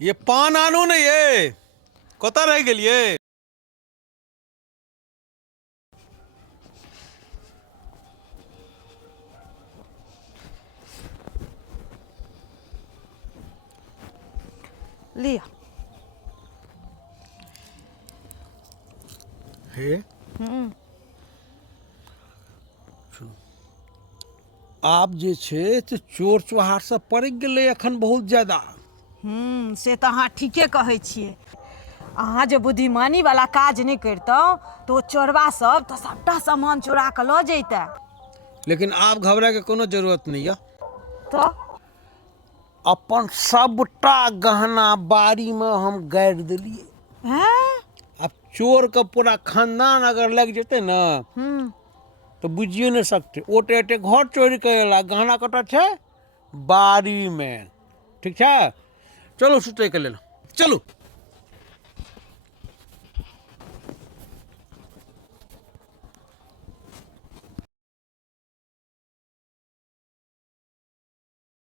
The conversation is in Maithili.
ये पान आनू ने ये कतऽ रह गेलिए। लिया। हे आब जे छै से चोर चुहार सब पड़ि गेलै अखन बहुत ज्यादा। से तऽ अहाँ ठीके कहै छियै। अहाँ जे बुद्धिमानी वाला काज नहीं करितौं तो ओ चोरबा सब तो सबटा सामान चुरा के लऽ जैते। लेकिन आब घबरा के कोनो जरूरत नहीं है। तो अपन सबटा गहना बाड़ी में हम गाड़ि देलिए। हैं? अब चोर का पूरा खानदान अगर लग जेते ना तो बुझिए नहीं सकते। ओटे ओटे घर चोरी करेला, गहना कटा छे बाड़ी में। ठीक है, चलो सुते के लेल चलो।